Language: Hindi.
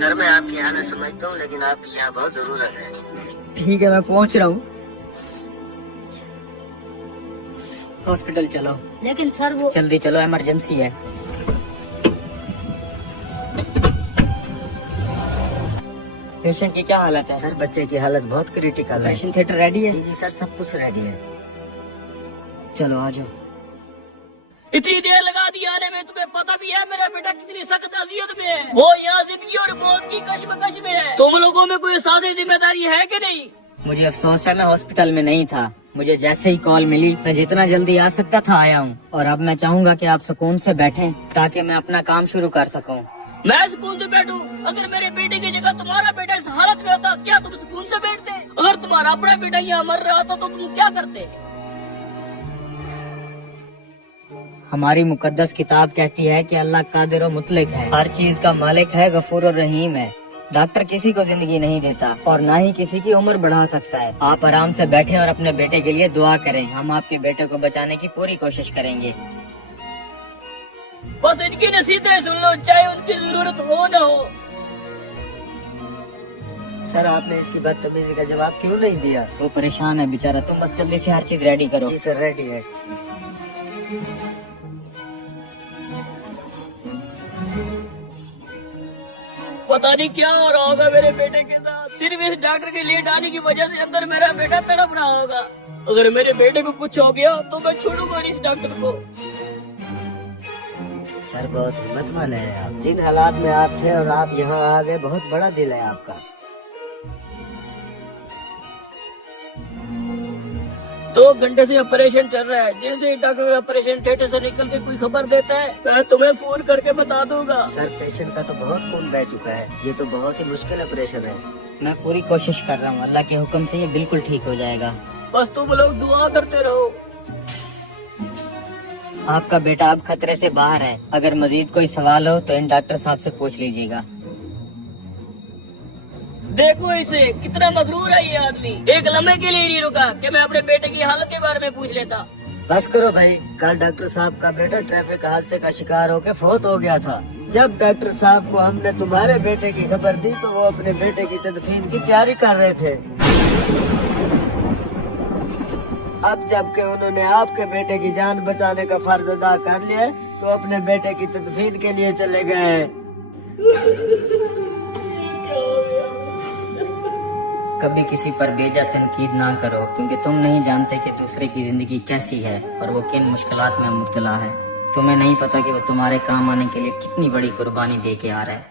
सर मैं आपकी हालत समझता हूँ, लेकिन आपकी यहाँ बहुत जरूरत है। ठीक है, मैं पहुँच रहा हूँ। हॉस्पिटल चलो। लेकिन सर वो जल्दी चलो, इमरजेंसी है। पेशेंट की क्या हालत है? सर बच्चे की हालत बहुत क्रिटिकल है। ऑपरेशन थिएटर रेडी है? जी जी सर, सब कुछ रेडी है। चलो आ जाओ। इतनी देर लगा दी आने में, तुम्हें पता भी है मेरा बेटा कितनी सख्त अजियत में है। वो यहाँ जिंदगी और मौत की कश्मकश में है। तुम लोगों में कोई साझी जिम्मेदारी है कि नहीं? मुझे अफसोस है, मैं हॉस्पिटल में नहीं था। मुझे जैसे ही कॉल मिली, मैं जितना जल्दी आ सकता था आया हूँ। और अब मैं चाहूँगा कि आप सुकून से बैठें ताकि मैं अपना काम शुरू कर सकूँ। मैं सुकून से बैठूं? अगर मेरे बेटे की जगह तुम्हारा बेटा इस हालत में होता, क्या तुम सुकून से बैठते? अगर तुम्हारा अपना बेटा यहाँ मर रहा था तो तुम क्या करते? हमारी मुकद्दस किताब कहती है कि अल्लाह कादिर और मुतलिक है, हर चीज का मालिक है, गफूर और रहीम है। डॉक्टर किसी को जिंदगी नहीं देता और ना ही किसी की उम्र बढ़ा सकता है। आप आराम से बैठें और अपने बेटे के लिए दुआ करें। हम आपके बेटे को बचाने की पूरी कोशिश करेंगे। बस इनकी नसीहतें सुन लो, चाहे उनकी जरूरत हो न हो। सर आपने इसकी बदतमीजी का जवाब क्यों नहीं दिया? वो परेशान है बेचारा, तुम बस जल्दी से हर चीज रेडी करो। जी सर रेडी है। पता नहीं क्या हो रहा होगा मेरे बेटे के साथ। सिर्फ इस डॉक्टर के लेट आने की वजह से अंदर मेरा बेटा तड़प रहा होगा। अगर मेरे बेटे को कुछ हो गया तो मैं छोड़ूंगा इस डॉक्टर को। सर बहुत हिम्मत वाले हैं आप। जिन हालात में आप थे और आप यहाँ आ गए, बहुत बड़ा दिल है आपका। 2 घंटे से ऑपरेशन चल रहा है। जैसे ही डॉक्टर ऑपरेशन थिएटर से निकल के कोई खबर देता है, मैं तुम्हें फोन करके बता दूंगा। सर पेशेंट का तो बहुत खून बह चुका है, ये तो बहुत ही मुश्किल ऑपरेशन है। मैं पूरी कोशिश कर रहा हूँ, अल्लाह के हुक्म से ये बिल्कुल ठीक हो जाएगा। बस तुम लोग दुआ करते रहो। आपका बेटा अब खतरे से बाहर है। अगर मजीद कोई सवाल हो तो इन डॉक्टर साहब से पूछ लीजिएगा। देखो इसे, कितना मगरूर है ये आदमी। एक लम्हे के लिए नहीं रुका कि मैं अपने बेटे की हालत के बारे में पूछ लेता। बस करो भाई, कल डॉक्टर साहब का बेटा ट्रैफिक हादसे का शिकार होकर फौत हो गया था। जब डॉक्टर साहब को हमने तुम्हारे बेटे की खबर दी तो वो अपने बेटे की तदफीन की तैयारी कर रहे थे। अब जबकि उन्होंने आपके बेटे की जान बचाने का फर्ज अदा कर लिया है, तो अपने बेटे की तदफीन के लिए चले गए हैं। कभी किसी पर बेजा तनकीद ना करो, क्योंकि तुम नहीं जानते कि दूसरे की जिंदगी कैसी है और वो किन मुश्किलात में मुब्तला है। तुम्हें नहीं पता कि वो तुम्हारे काम आने के लिए कितनी बड़ी कुर्बानी दे के आ रहा है।